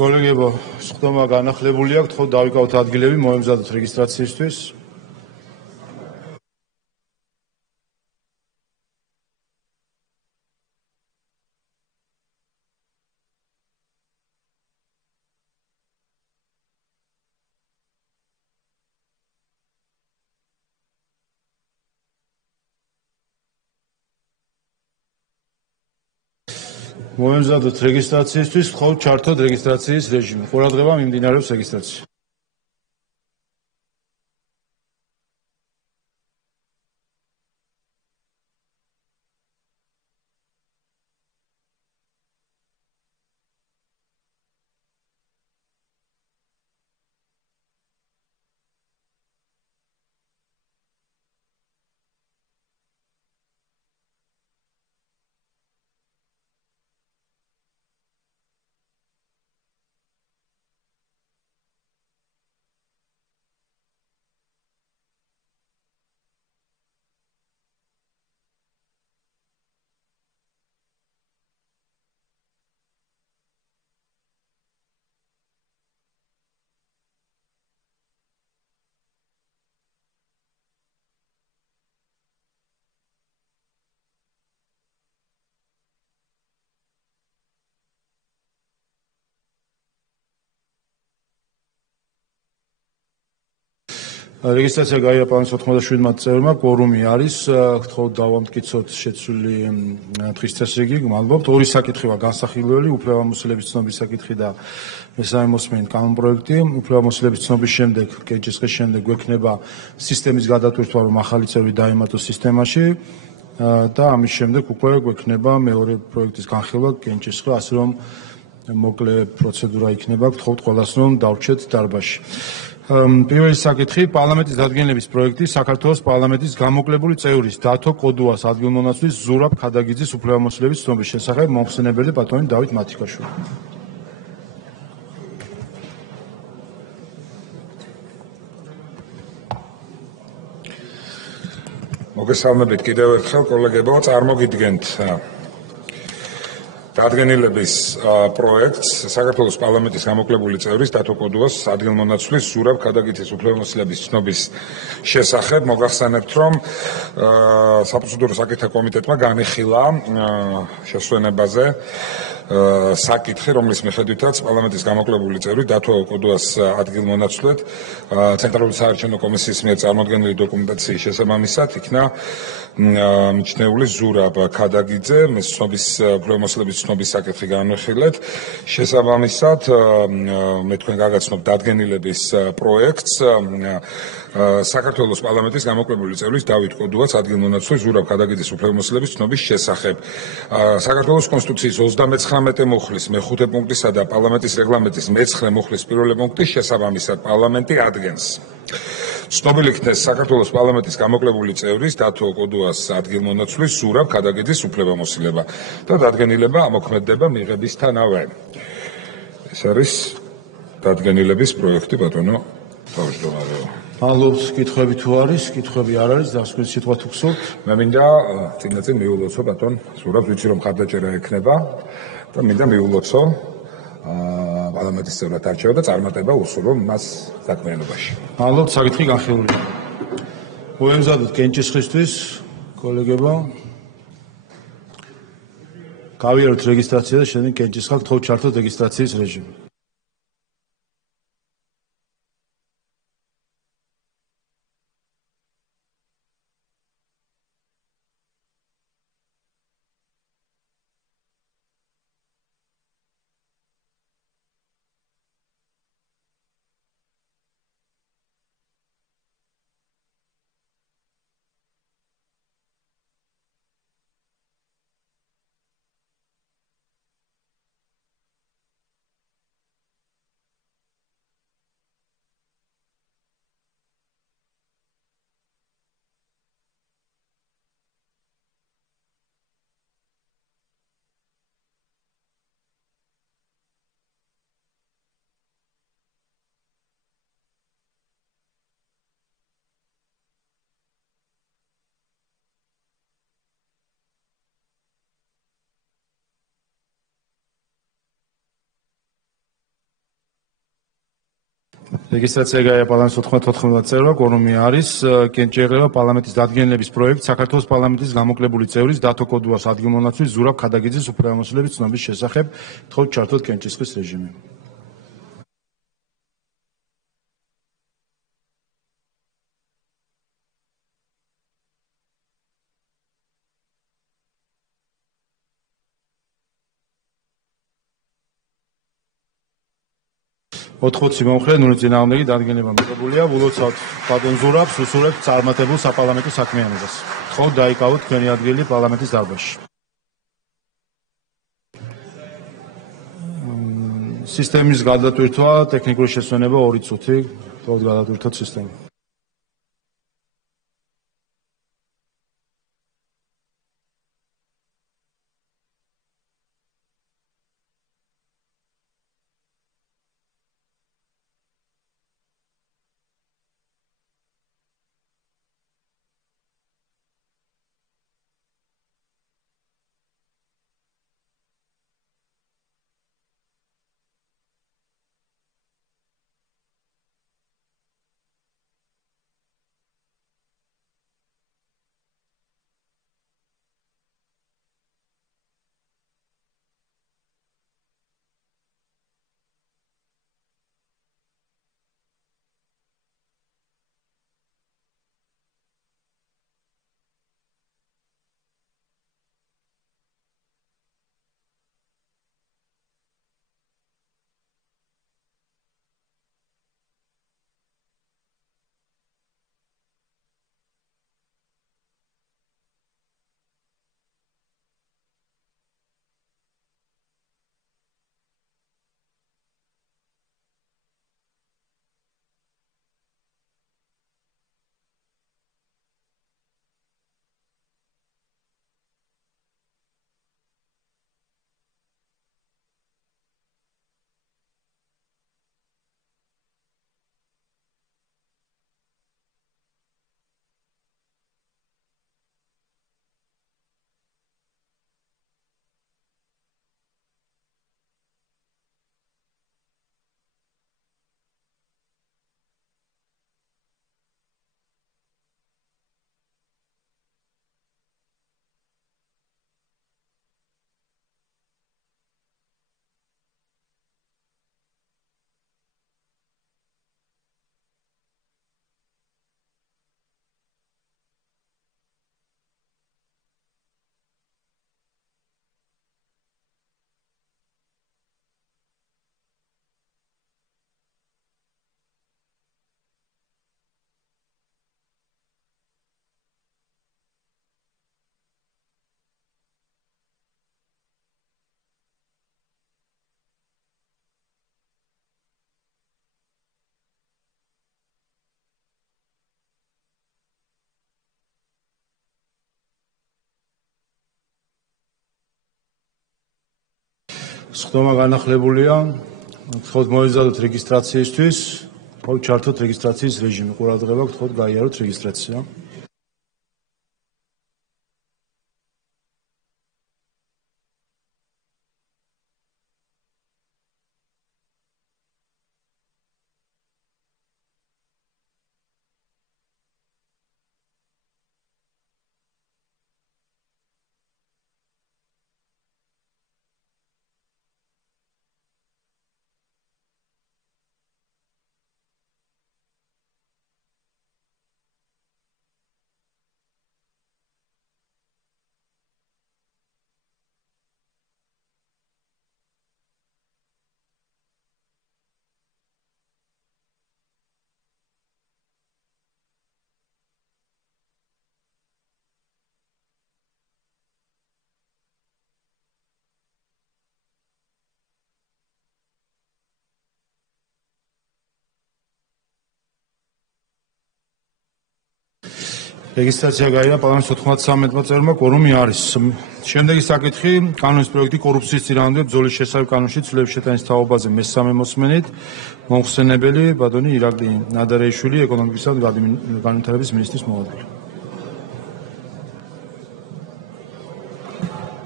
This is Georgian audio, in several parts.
კოლეგებო, სხდომა განახლებული აქვს, თქო დავიკავოთ ადგილები, მოემზადოთ რეგისტრაციისთვის. მოემზადოთ რეგისტრაციისთვის, თქო ჩართოთ რეგისტრაციის რეჟიმი. ყურადღება მიმდინარეობს რეგისტრაცია. რეგისტრაცია გაიაფანოს 97 წევრმა, კვორუმი არის, გთხოვთ დავამტკიცოთ შეცვლილი თვის წესრიგი, გმადლობთ. ორი საკითხია განსახილველი, უფლებამოსილების ცნობის საკითხი და მესამე მოსმენით კანონპროექტი. უფლებამოსილების ცნობის შემდეგ, კენჭისყრის შემდეგ გვექნება სისტემის გადატვირთვა, რომ ახალი წევრი დაემატოს სისტემაში და ამის შემდეგ უკვე გვექნება მეორე პროექტის განხილვა, კენჭისყრა, ასე რომ მოკლე პროცედურა იქნება, გთხოვთ ყველას რომ დავრჩეთ დარბაზში. პირველი საკითხი პარლამენტის დადგენილების პროექტი საქართველოს პარლამენტის გამოკლებული წევრის დათო კოდუას ადგილმონაცვლის ზურაბ ქადაგიძის უფლებამოსილების ცნობის შესახებ მომხსენებელი ბატონი დავით მათიკაშვილი. მოგესალმებით კიდევ ერთხელ კოლეგებო, წარმოგიდგენთ დადგენილების პროექტს საქართველოს პარლამენტის გამოკლებული წევრის დათო კოდუას ადგილმონაცვლის ზურაბ ქადაგიძის უფლებამოსილების ცნობის შესახებ. მოგახსენებთ, რომ საპროცედურო საკითხთა კომიტეტმა განიხილა შესვენებაზე საკითხი, რომლის მიხედვითაც პარლამენტის გამოკლებული წევრი დათო კოდუას ადგილმონაცვლად ცენტრალური საარჩევნო კომისიის მიერ წარმოდგენილი დოკუმენტაციის შესაბამისად იქნა მიჩნეული ზურაბ ქადაგიძე, ცნობის უფლებამოსილების ცნობის საკითხი განვიხილეთ. შესაბამისად, მე თქვენ გაგაცნობ დადგენილების პროექტს საქართველოს პარლამენტის გამოკლებული წევრის დავით კოდუას ადგილმონაცვლის ზურაბ ქადაგიძის უფლებამოსილების ცნობის შესახებ. საქართველოს კონსტიტუციის 39 მუხლის მე-5 პუნქტისა და პარლამენტის რეგლამენტის მე-9 მუხლის პირველი პუნქტის შესაბამისად პარლამენტი ადგენს ცნობილი იქნეს საქართველოს პარლამენტის გამოკლებული წევრის დათო კოდუას ადგილმონაცვლის ზურაბ ქადაგიძის უფლებამოსილება და დადგენილება ამოქმედდება მიღებისთანავე. ეს არის დადგენილების პროექტი, ბატონო თავმჯდომარეო. მადლობთ, კითხვები თუ არის, კითხვები არ არის, დასკვნის სიტყვა თუ გსურთ. მე მინდა წინაწინ მიულოცო ბატონ ზურაბს, ვიცი რომ ხარდაჭერა ექნება და მინდა მიულოცო პარლამენტის წევრად არჩევა და წარმატება უსურვო მას საქმიანობაში. მადლობთ, საკითხი განხილულია. მოემზადოთ კენჭისყრისთვის, კოლეგებო. გავიაროთ რეგისტრაცია და შემდეგ კენჭისყრა, გთხოვთ ჩართოთ რეგისტრაციის რეჟიმი. რეგისტრაცია გაია პარლამენტის 94 წევრმა, კვორუმი არის. კენჭიერება პარლამენტის დადგენილების პროექტ საქართველოს პარლამენტის გამოკლებული წევრის დათო კოდუას ადგილმონაცვლის ზურაბ ქადაგიძის უფლებამოსილების ცნობის შესახებ. თხოვთ ჩართოთ კენჭისყრის რეჟიმი. ოთხოცი მომხრე ნული წინააღმდეგი დადგენილება მიღებულია. ულოცავთ ბატონ ზურაბს, უსურვებთ წარმატებულ საპარლამენტო საქმიანობას. თხოვთ დაიკავოთ თქვენი ადგილი პარლამენტის დარბაზში. სისტემის გადატვირთვა, ტექნიკური შესვენება 2 წუთი. თხოვთ გადატვირთოთ სისტემა. სხდომა განახლებულია. გთხოვთ მოეზადოთ რეგისტრაციისთვის. თხოვთ ჩართოთ რეგისტრაციის რეჟიმი. ყურადღება გთხოვთ გაიაროთ რეგისტრაცია. რეგისტრაცია გაიარა პარლამენტის 93 წევრმა, კვორუმი არის. შემდეგი საკითხი, კანონის პროექტი კორუფციის წინააღმდეგ ბრძოლის შესახებ კანონში ცვლილების შეტანის თაობაზე მესამე მოსმენით მომხსენებელი ბატონი ირაკლი ნადარეიშვილი, ეკონომიკისა და განვითარების მინისტრის მოადგილე.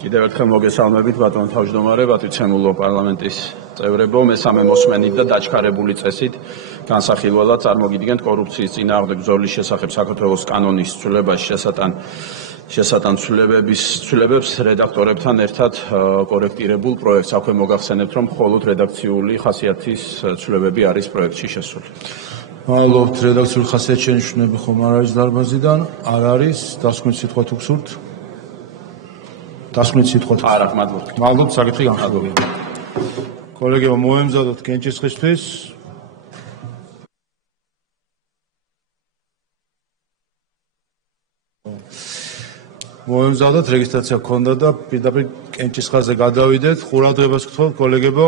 კიდევ ერთხელ მოგესალმებით ბატონო თავმჯდომარე, პატრიცემულო პარლამენტის წევრებო, მესამე მოსმენით და დაჩქარებული წესით განსახილველად წარმოგიდგენთ კორუფციის წინააღმდეგ ბრძოლის შესახებ საქართველოს კანონის ცვლილებაში შესატან ცვლილებებს რედაქტორებთან ერთად კორექტირებულ პროექტს. აქვე მოგახსენებთ, რომ მხოლოდ რედაქციული ხასიათის ცვლილებები არის პროექტში შესული. მადლობთ, რედაქციული ხასიათის შენიშვნები ხომ არ არის დარბაზიდან? არ არის, დასკვნით სიტყვა თუ გსურთ? დასკვნით სიტყვა თუ? არა, მადლობთ. მადლობთ, საკითხი განხილულია. კოლეგებო, მოემზადოთ კენჭისყრისთვის. მოემზადოთ, რეგისტრაცია გქონდა და პირდაპირ კენჭისყრაზე გადავიდეთ. ყურადღებას გთხოვთ, კოლეგებო.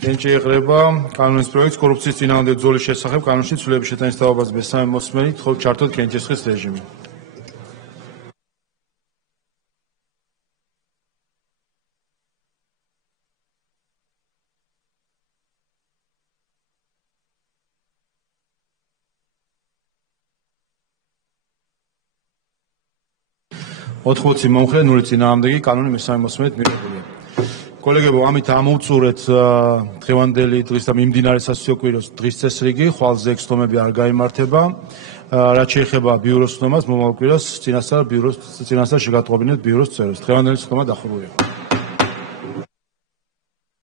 კენჭი ეყრება კანონის პროექტს კორუფციის წინააღმდეგ ბრძოლის შესახებ კანონში ცვლილების შეტანის თავობაზე მესამე მოსმენით, გთხოვთ ჩართოთ კენჭისყრის რეჟიმი. ოთხმოცი მომხრე, 0 წინააღმდეგი, კანონი მესამე მოსმენით მიღებულია. კოლეგებო, ამით ამოვწურეთ დღევანდელი დღის და მიმდინარე სასიცოცხლო კვირას დღის წესრიგი, ხვალზე ექსტომები არ გაიმართება. რაც შეეხება ბიუროს ცნობას, მომავალ კვირას წინასწარ შეგატყობინეთ ბიუროს წევრებს. დღევანდელი ცნობა დახურულია.